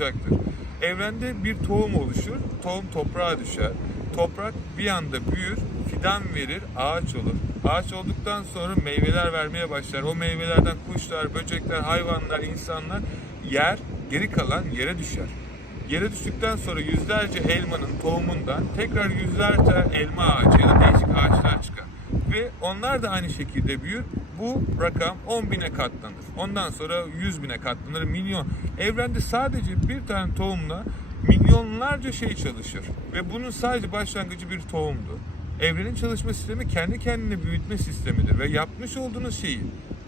olacaktır. Evrende bir tohum oluşur, tohum toprağa düşer. Toprak bir anda büyür, fidan verir, ağaç olur. Ağaç olduktan sonra meyveler vermeye başlar. O meyvelerden kuşlar, böcekler, hayvanlar, insanlar yer, geri kalan yere düşer. Yere düştükten sonra yüzlerce elmanın tohumundan tekrar yüzlerce elma ağacı ya da değişik ağaçlar çıkar. Ve onlar da aynı şekilde büyür. Bu rakam 10 bine katlanır. Ondan sonra 100 bine katlanır, milyon. Evrende sadece bir tane tohumla milyonlarca şey çalışır. Ve bunun sadece başlangıcı bir tohumdu. Evrenin çalışma sistemi kendi kendine büyütme sistemidir. Ve yapmış olduğunuz şeyi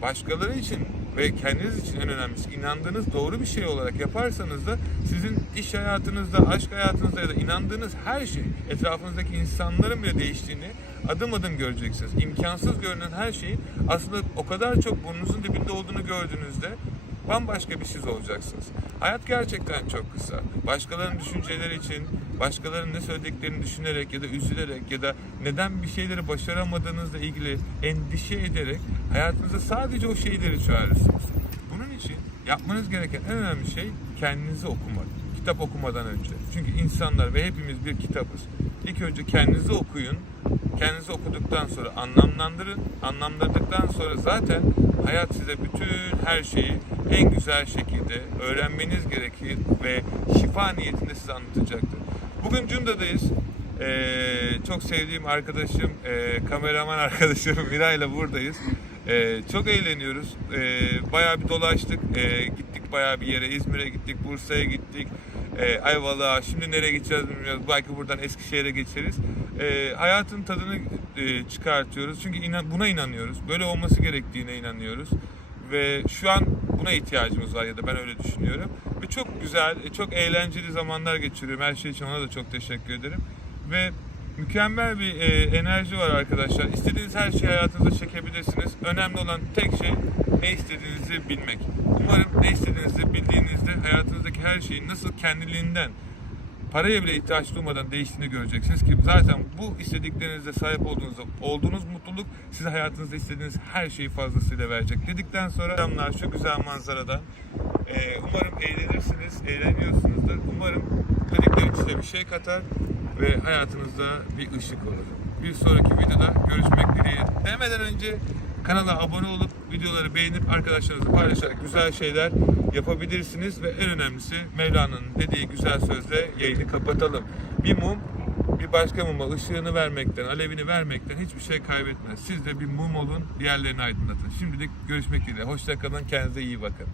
başkaları için ve kendiniz için en önemlisi inandığınız doğru bir şey olarak yaparsanız da sizin iş hayatınızda, aşk hayatınızda ya da inandığınız her şey etrafınızdaki insanların bile değiştiğini adım adım göreceksiniz. İmkansız görünen her şeyin aslında o kadar çok burnunuzun dibinde olduğunu gördüğünüzde bambaşka bir siz olacaksınız. Hayat gerçekten çok kısa. Başkalarının düşünceleri için, başkalarının ne söylediklerini düşünerek ya da üzülerek ya da neden bir şeyleri başaramadığınızla ilgili endişe ederek hayatınıza sadece o şeyleri çağırırsınız. Bunun için yapmanız gereken en önemli şey kendinizi okumak. Kitap okumadan önce. Çünkü insanlar ve hepimiz bir kitabız. İlk önce kendinizi okuyun. Kendinizi okuduktan sonra anlamlandırın. Anlamlandırdıktan sonra zaten hayat size bütün her şeyi en güzel şekilde öğrenmeniz gerekir ve şifa niyetinde size anlatacaktır. Bugün Cunda'dayız. Ee, çok sevdiğim arkadaşım, e, kameraman arkadaşım Miray'la buradayız. Ee, çok eğleniyoruz. Ee, bayağı bir dolaştık. Ee, gittik bayağı bir yere. İzmir'e gittik, Bursa'ya gittik. Ee, Ayvalık'a. Şimdi nereye gideceğiz bilmiyoruz. Belki buradan Eskişehir'e geçeriz. Ee, hayatın tadını e, çıkartıyoruz. Çünkü inan, buna inanıyoruz. Böyle olması gerektiğine inanıyoruz. Ve şu an buna ihtiyacımız var ya da ben öyle düşünüyorum. Ve çok güzel, e, çok eğlenceli zamanlar geçiriyorum. Her şey için ona da çok teşekkür ederim. Ve mükemmel bir e, enerji var arkadaşlar. İstediğiniz her şeyi hayatınıza çekebilirsiniz. Önemli olan tek şey ne istediğinizi bilmek. Umarım ne istediğinizi bildiğinizde hayatınızdaki her şeyin nasıl kendiliğinden paraya bile ihtiyaç duymadan değiştiğini göreceksiniz ki zaten bu istediklerinize sahip olduğunuzda olduğunuz mutluluk size hayatınızda istediğiniz her şeyi fazlasıyla verecek. Dedikten sonra selamlar şu güzel manzaradan. Ee, umarım eğlenirsiniz, eğleniyorsunuzdur. Umarım dediklerim size bir şey katar ve hayatınızda bir ışık olur. Bir sonraki videoda görüşmek dileğiyle. Demeden önce kanala abone olup videoları beğenip arkadaşlarınızla paylaşarak güzel şeyler yapabilirsiniz ve en önemlisi Mevlana'nın dediği güzel sözle yayını kapatalım. Bir mum bir başka muma ışığını vermekten, alevini vermekten hiçbir şey kaybetmez. Siz de bir mum olun, diğerlerini aydınlatın. Şimdilik görüşmek dileğiyle. Hoşça kalın, kendinize iyi bakın.